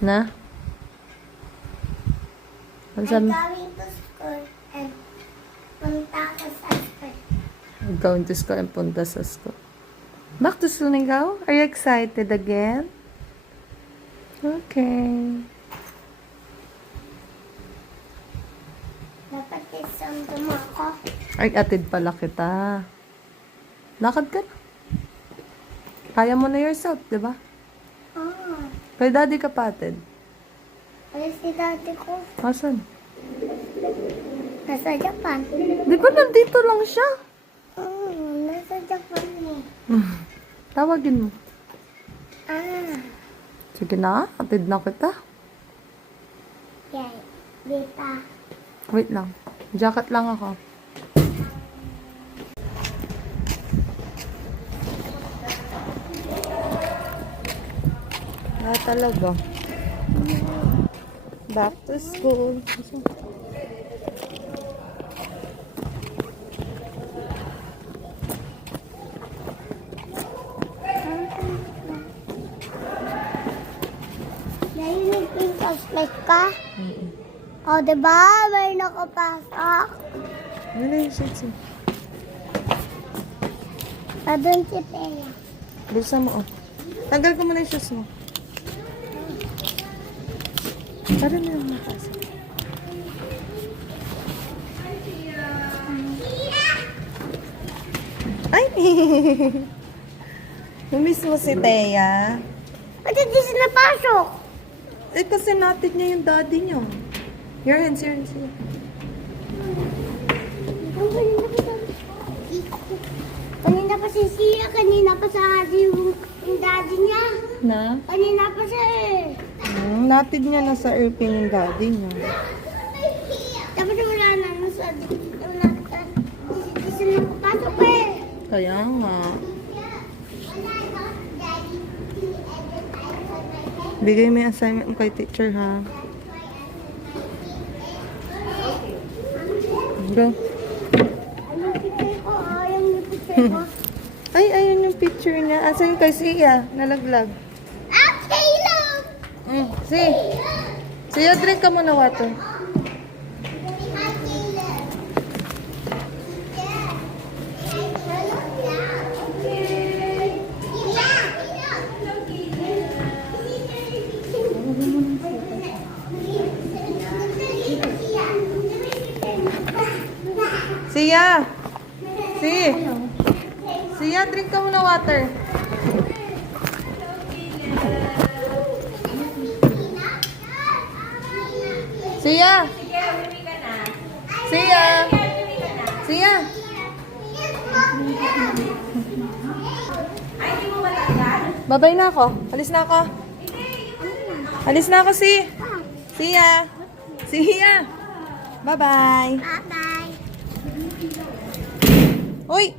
Na? Ano I'm sabi? going to school and punta ako sa school. Going to school and punta sa school. Back to school na ikaw? Are you excited again? Okay. Dapat isundo mo ako. Ay, atid pala kita. Lakad ka na. Kaya mo na yourself, di ba? Ah, Kay daddy ka pa, atid. alis si dati ko. Asan? Nasa Japan. Di ba nandito lang siya? Nasa Japan eh. Tawagin mo. Ah, Sige na, atid na kita. yay. Dita. Wait lang. Jacket lang ako. Talaga. Back to school. Narinig ko yung flashlight ka? O, diba? May nakapasok. Ano na yung shades mo? Doon si Pela. Bulsa mo, oh. Tanggal ko muna yung shoes mo. Para na yung makasa. Ay! Namiss mo si Thea. Ba't hindi sila pasok? Eh, kasi natin niya yung daddy niya. Your hands, your hands. Kanina pa si Sia, kanina pa sa yung daddy niya. Na? Kanina pa siya eh. Natin niya na sa airplane yung daddy niya. Tapos wala na, nasa, wala na, hindi sila nakapasok eh. Kaya nga. Bigay mo yung assignment mo kay teacher, ha? Go. Anong picture ko? Ayaw yung picture ko. Ay, ayun yung picture niya. Asa yung kay Sia? Nalaglag. Ah, Caleb! Si. Sia, drink ka muna water. Hi, Caleb. Sia! Si! Sia, drink ka muna water. Sia! Sia! Sia! Babay na ako. Alis na ako. Alis na ako, si. Sia! Sia! Bye-bye! Bye-bye. Uy!